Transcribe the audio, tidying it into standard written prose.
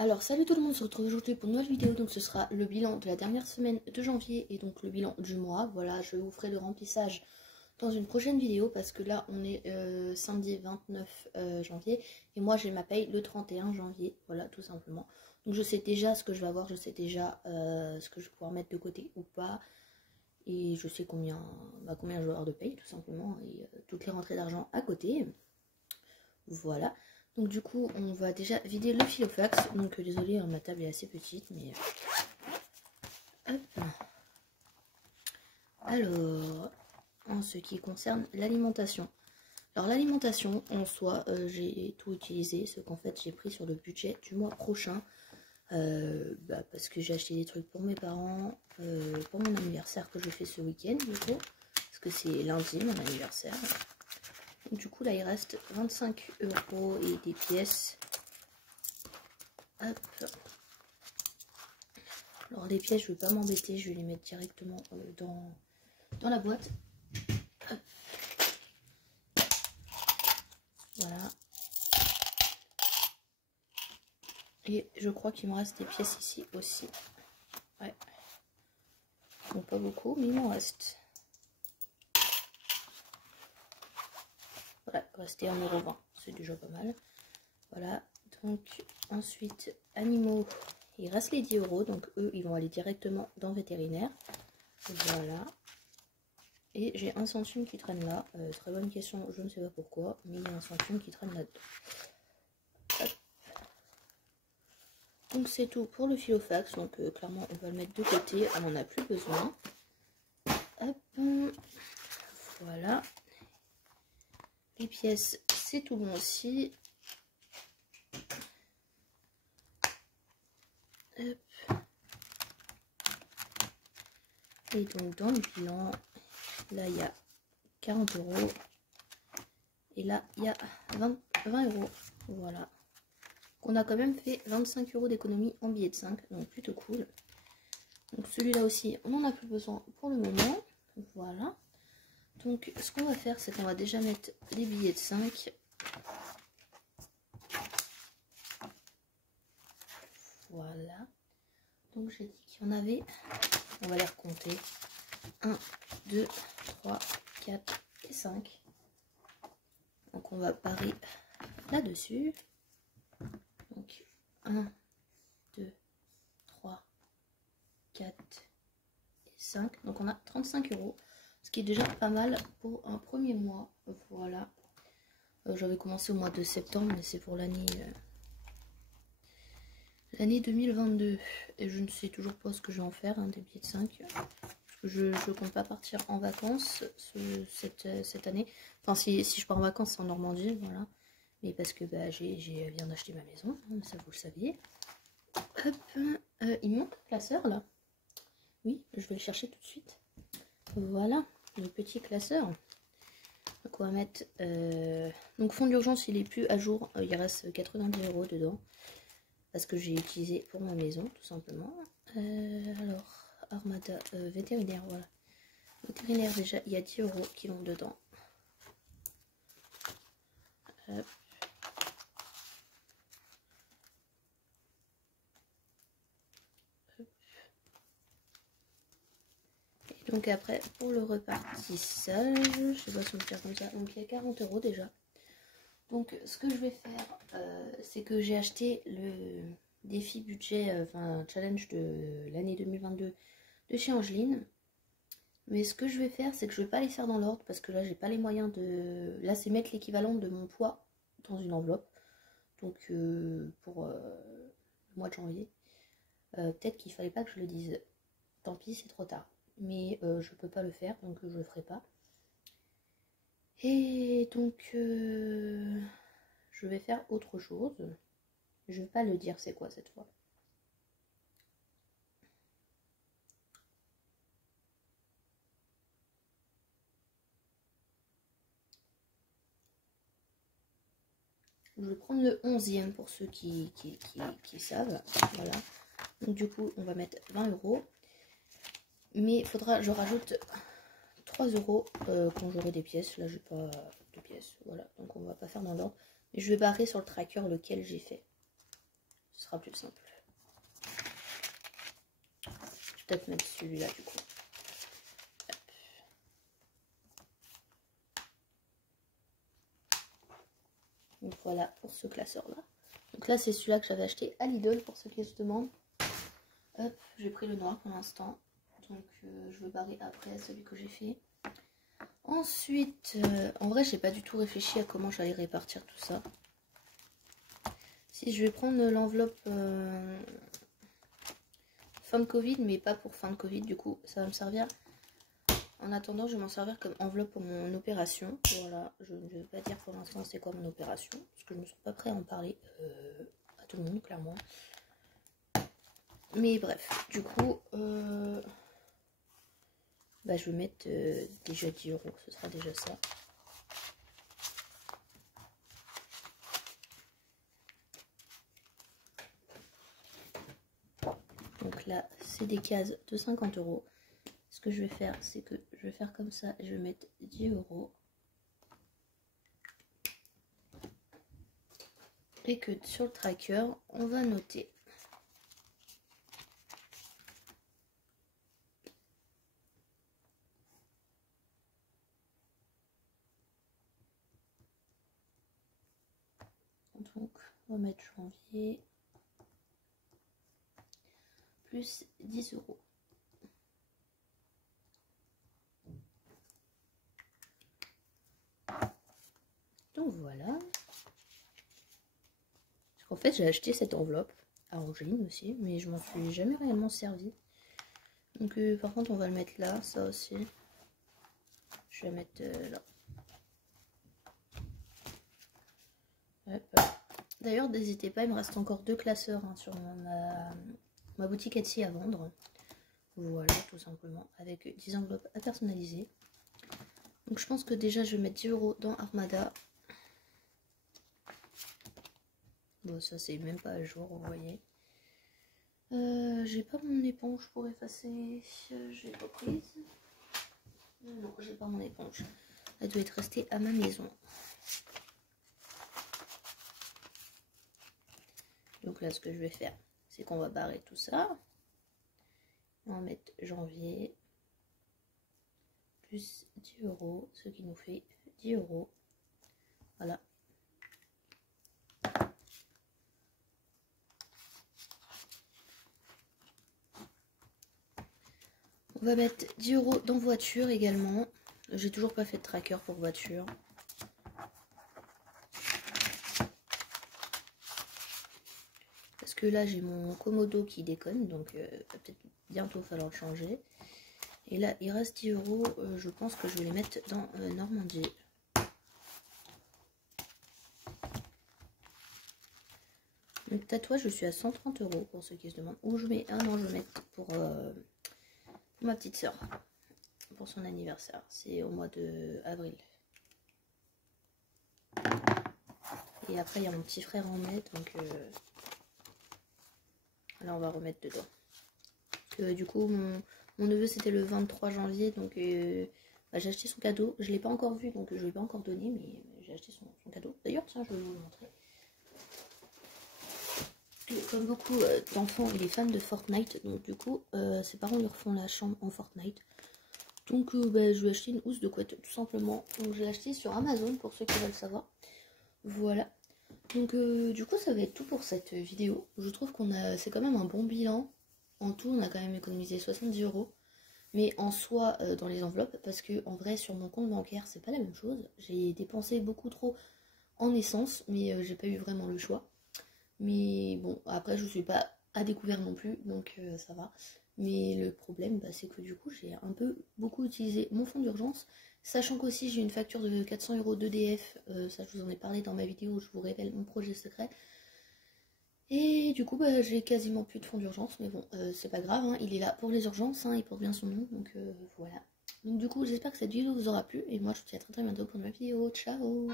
Alors salut tout le monde, on se retrouve aujourd'hui pour une nouvelle vidéo. Donc ce sera le bilan de la dernière semaine de janvier et donc le bilan du mois. Voilà, je vous ferai le remplissage dans une prochaine vidéo parce que là on est samedi 29 janvier et moi j'ai ma paye le 31 janvier. Voilà, tout simplement. Donc je sais déjà ce que je vais avoir, je sais déjà ce que je vais pouvoir mettre de côté ou pas. Et je sais combien je vais avoir de paye tout simplement et toutes les rentrées d'argent à côté. Voilà. Donc du coup, on va déjà vider le filofax. Donc désolé, hein, ma table est assez petite, mais... Hop. Alors, en ce qui concerne l'alimentation. Alors l'alimentation, en soi, j'ai tout utilisé. Ce qu'en fait, j'ai pris sur le budget du mois prochain. Parce que j'ai acheté des trucs pour mes parents, pour mon anniversaire que je fais ce week-end, du coup. Parce que c'est lundi, mon anniversaire. Du coup là il reste 25 € et des pièces. Hop. Alors les pièces je ne vais pas m'embêter, je vais les mettre directement dans la boîte. Hop. Voilà. Et je crois qu'il me reste des pièces ici aussi. Ouais. Bon, pas beaucoup, mais il m'en reste. Voilà, il restait 1,20 €, c'est déjà pas mal. Voilà, donc ensuite, animaux, il reste les 10 €, donc eux, ils vont aller directement dans vétérinaire. Voilà. Et j'ai 1 centime qui traîne là. Très bonne question, je ne sais pas pourquoi, mais il y a 1 centime qui traîne là-dedans. Donc c'est tout pour le filofax, donc clairement on va le mettre de côté, on n'en a plus besoin. Hop, voilà. Les pièces, c'est tout bon aussi. Hop. Et donc dans le bilan, là il y a 40 €. Et là il y a 20 €. Voilà. On a quand même fait 25 € d'économie en billets de 5, donc plutôt cool. Donc celui-là aussi, on n'en a plus besoin pour le moment. Voilà. Donc ce qu'on va faire, c'est qu'on va déjà mettre les billets de 5. Voilà. Donc j'ai dit qu'il y en avait. On va les recompter. 1, 2, 3, 4 et 5. Donc on va parer là-dessus. Donc 1, 2, 3, 4 et 5. Donc on a 35 €. Ce qui est déjà pas mal pour un premier mois. Voilà. J'avais commencé au mois de septembre, mais c'est pour l'année 2022. Et je ne sais toujours pas ce que je vais en faire, hein, des billets de 5. Parce que je ne compte pas partir en vacances cette année. Enfin, si je pars en vacances, c'est en Normandie, voilà. Mais parce que j'ai bien acheté ma maison, hein, ça vous le saviez. Hop, il manque un classeur là. Oui, je vais le chercher tout de suite. Voilà, le petit classeur. Donc on va mettre... donc fonds d'urgence, il est plus à jour. Il reste 90 € dedans. Parce que j'ai utilisé pour ma maison, tout simplement. Alors, Armada, vétérinaire, voilà. Vétérinaire, déjà, il y a 10 € qui vont dedans. Hop. Et donc après, pour le repartissage, je sais pas si on peut faire comme ça. Donc il y a 40 € déjà. Donc ce que je vais faire, c'est que j'ai acheté le défi budget, enfin challenge de l'année 2022 de chez Angeline. Mais ce que je vais faire, c'est que je vais pas les faire dans l'ordre parce que là j'ai pas les moyens de... Là c'est mettre l'équivalent de mon poids dans une enveloppe. Donc pour le mois de janvier. Peut-être qu'il fallait pas que je le dise. Tant pis, c'est trop tard. Mais je peux pas le faire, donc je le ferai pas. Et donc je vais faire autre chose. Je vais pas le dire c'est quoi cette fois. Je vais prendre le 11e pour ceux qui savent. Voilà. Donc du coup, on va mettre 20 €. Mais il faudra, je rajoute 3 € quand j'aurai des pièces. Là, j'ai pas de pièces. Voilà. Donc on va pas faire dans l'ordre. Mais je vais barrer sur le tracker lequel j'ai fait. ce sera plus simple. Je vais peut-être mettre celui-là du coup. Hop. Donc voilà pour ce classeur-là. Donc là, c'est celui-là que j'avais acheté à Lidl pour ceux qui se demandent. Hop, j'ai pris le noir pour l'instant. Donc je vais barrer après celui que j'ai fait. Ensuite, en vrai, j'ai pas du tout réfléchi à comment j'allais répartir tout ça. Si je vais prendre l'enveloppe fin de Covid, mais pas pour fin de Covid, du coup, ça va me servir. En attendant, je vais m'en servir comme enveloppe pour mon opération. Voilà, je ne vais pas dire pour l'instant c'est quoi mon opération, parce que je ne suis pas prêt à en parler à tout le monde, clairement. Mais bref, du coup, bah, je vais mettre déjà 10 €, ce sera déjà ça. Donc là, c'est des cases de 50 €. Ce que je vais faire, c'est que je vais faire comme ça, je vais mettre 10 €. Et que sur le tracker, on va noter. Donc, on va mettre janvier plus 10 €. Donc voilà. Parce qu'en fait, j'ai acheté cette enveloppe à Angeline aussi, mais je m'en suis jamais réellement servi. Donc par contre, on va le mettre là, ça aussi. Je vais mettre là. D'ailleurs, n'hésitez pas, il me reste encore 2 classeurs hein, sur ma boutique Etsy à vendre. Voilà, tout simplement, avec 10 enveloppes à personnaliser. Donc je pense que déjà, je vais mettre 10 € dans Armada. Bon, ça c'est même pas à jour, vous voyez. J'ai pas mon éponge pour effacer. J'ai pas prise. Non, j'ai pas mon éponge. Elle doit être restée à ma maison. Donc là, ce que je vais faire, c'est qu'on va barrer tout ça. On va mettre janvier plus 10 €, ce qui nous fait 10 €. Voilà. On va mettre 10 € dans voiture également. J'ai toujours pas fait de tracker pour voiture. Parce que là, j'ai mon Komodo qui déconne, donc va peut-être bientôt falloir le changer. Et là, il reste 10 €. Je pense que je vais les mettre dans Normandie. Le tatouage, je suis à 130 € pour ceux qui se demandent. Où je mets un an, je vais mettre pour ma petite soeur. Pour son anniversaire. C'est au mois de avril. Et après, il y a mon petit frère en mai. Donc là, on va remettre dedans. Parce que, du coup, mon neveu, c'était le 23 janvier. Donc bah, j'ai acheté son cadeau. Je ne l'ai pas encore vu, donc je ne l'ai pas encore donné. Mais j'ai acheté son cadeau. D'ailleurs, tiens, je vais vous le montrer. Comme beaucoup d'enfants, il est fan de Fortnite. Donc du coup, ses parents lui refont la chambre en Fortnite. Donc bah, je lui ai acheté une housse de couette tout simplement. Donc je l'ai acheté sur Amazon pour ceux qui veulent savoir. Voilà. Donc du coup ça va être tout pour cette vidéo. Je trouve c'est quand même un bon bilan. En tout on a quand même économisé 70 €. Mais en soi dans les enveloppes. Parce que en vrai sur mon compte bancaire c'est pas la même chose. J'ai dépensé beaucoup trop en essence. Mais j'ai pas eu vraiment le choix. Mais bon après je suis pas à découvert non plus. Donc ça va. Mais le problème, bah, c'est que du coup, j'ai un peu beaucoup utilisé mon fonds d'urgence. Sachant qu'aussi, j'ai une facture de 400 € d'EDF. Ça, je vous en ai parlé dans ma vidéo où je vous révèle mon projet secret. Et du coup, bah, j'ai quasiment plus de fonds d'urgence. Mais bon, c'est pas grave. Hein, il est là pour les urgences. Hein, il porte bien son nom. Donc voilà. Donc du coup, j'espère que cette vidéo vous aura plu. Et moi, je vous dis à très très bientôt pour une nouvelle vidéo. Ciao!